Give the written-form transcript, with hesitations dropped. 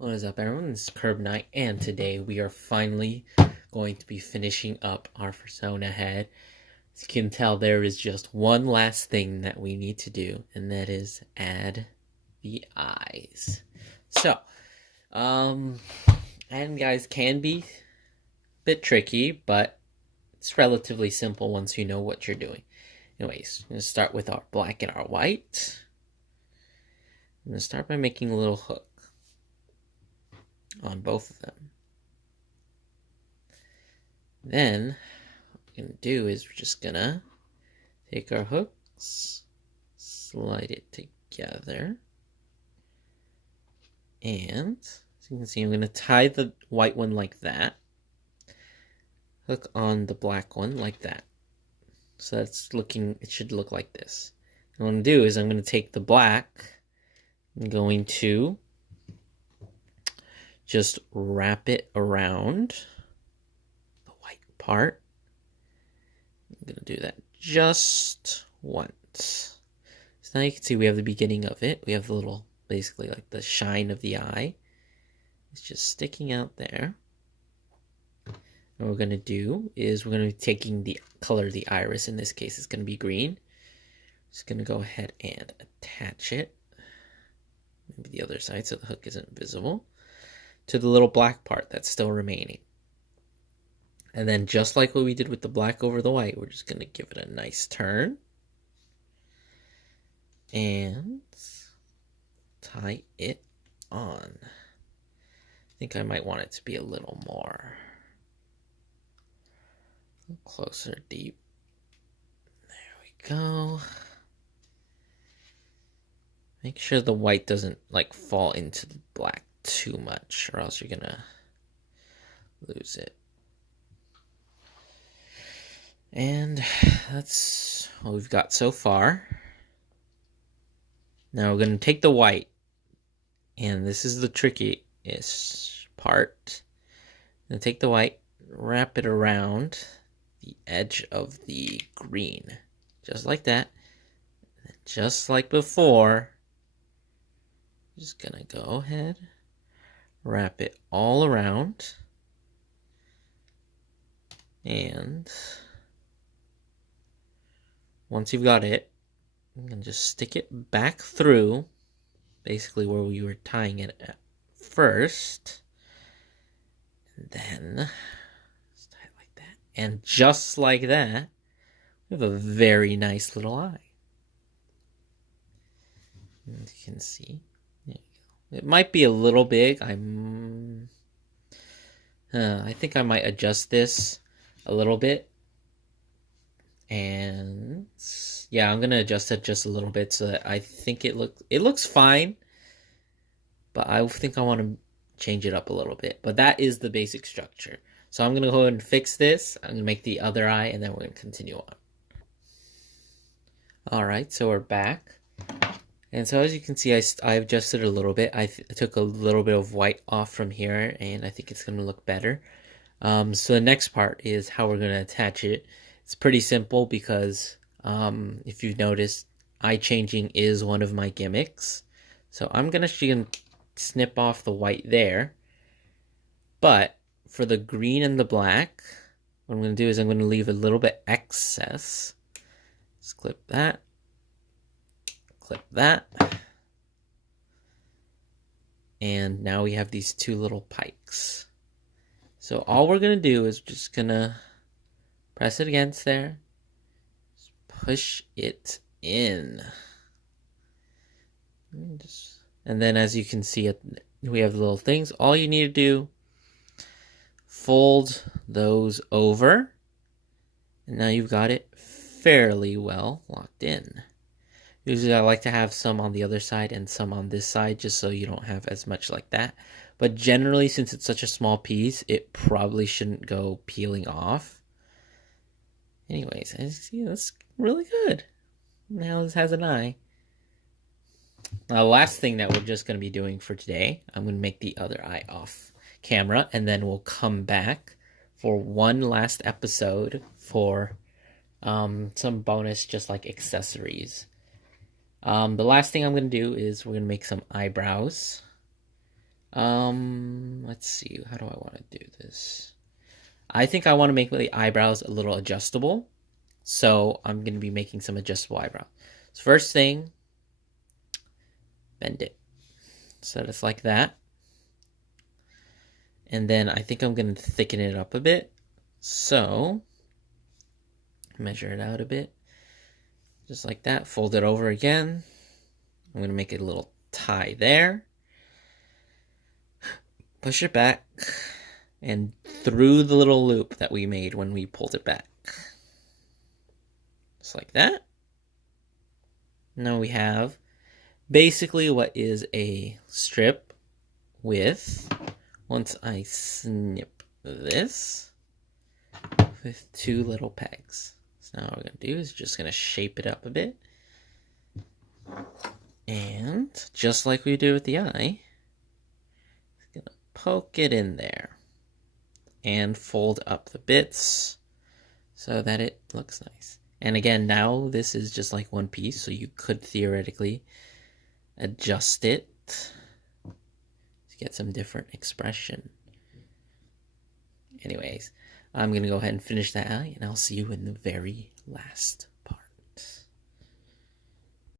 What is up, everyone? This is Curb Knight, and today we are finally going to be finishing up our Fursona head. As you can tell, there is just one last thing that we need to do, and that is add the eyes. So, adding the eyes can be a bit tricky, but it's relatively simple once you know what you're doing. Anyways, I'm going to start with our black and our white. I'm going to start by making a little hook on both of them. Then what we're going to do is we're just going to take our hooks, slide it together, and as you can see, I'm going to tie the white one like that, hook on the black one like that. So it should look like this. And what I'm going to do is I'm going to take the black, I'm going to just wrap it around the white part. I'm going to do that just once. So now you can see we have the beginning of it. We have the little, basically like the shine of the eye. It's just sticking out there. And what we're going to do is we're going to be taking the color of the iris. In this case, it's going to be green. Just going to go ahead and attach it. Maybe the other side so the hook isn't visible. To the little black part that's still remaining. And then just like what we did with the black over the white, we're just going to give it a nice turn. And tie it on. I think I might want it to be a little more closer, deep. There we go. Make sure the white doesn't like fall into the black too much, or else you're gonna lose it. And that's what we've got so far. Now we're gonna take the white, and this is the trickiest part. I'm gonna take the white, wrap it around the edge of the green, just like that. Just like before, just gonna go ahead, wrap it all around, and once you've got it, you can just stick it back through, basically where we were tying it at first, and then just tie it like that, and just like that, we have a very nice little eye. And you can see, there you go. It might be a little big. I think I might adjust this a little bit. And yeah, I'm gonna adjust it just a little bit so that I think it looks fine. But I think I want to change it up a little bit. But that is the basic structure. So I'm gonna go ahead and fix this. I'm gonna make the other eye, and then we're gonna continue on. Alright, so we're back. And so as you can see, I adjusted a little bit. I took a little bit of white off from here, and I think it's going to look better. So the next part is how we're going to attach it. It's pretty simple because if you've noticed, eye changing is one of my gimmicks. So I'm going to snip off the white there. But for the green and the black, what I'm going to do is I'm going to leave a little bit excess. Just clip that. Clip that. And now we have these two little pikes. So all we're going to do is just going to press it against there. Just push it in. And then as you can see, we have little things. All you need to do, fold those over. And now you've got it fairly well locked in. Usually I like to have some on the other side and some on this side just so you don't have as much like that. But generally, since it's such a small piece, it probably shouldn't go peeling off. Anyways, as you see, that's really good. Now this has an eye. Now, the last thing that we're just going to be doing for today, I'm going to make the other eye off camera, and then we'll come back for one last episode for some bonus just like accessories. The last thing I'm going to do is we're going to make some eyebrows. Let's see. How do I want to do this? I think I want to make the eyebrows a little adjustable. So I'm going to be making some adjustable eyebrows. So first thing, bend it. So it's like that. And then I think I'm going to thicken it up a bit. So measure it out a bit. Just like that. Fold it over again. I'm going to make a little tie there. Push it back. And through the little loop that we made when we pulled it back. Just like that. Now we have basically what is a strip with, once I snip this, with two little pegs. So now what we're going to do is just going to shape it up a bit. And just like we do with the eye, going to poke it in there. And fold up the bits so that it looks nice. And again, now this is just like one piece, so you could theoretically adjust it to get some different expression. Anyways, I'm going to go ahead and finish that eye, and I'll see you in the very last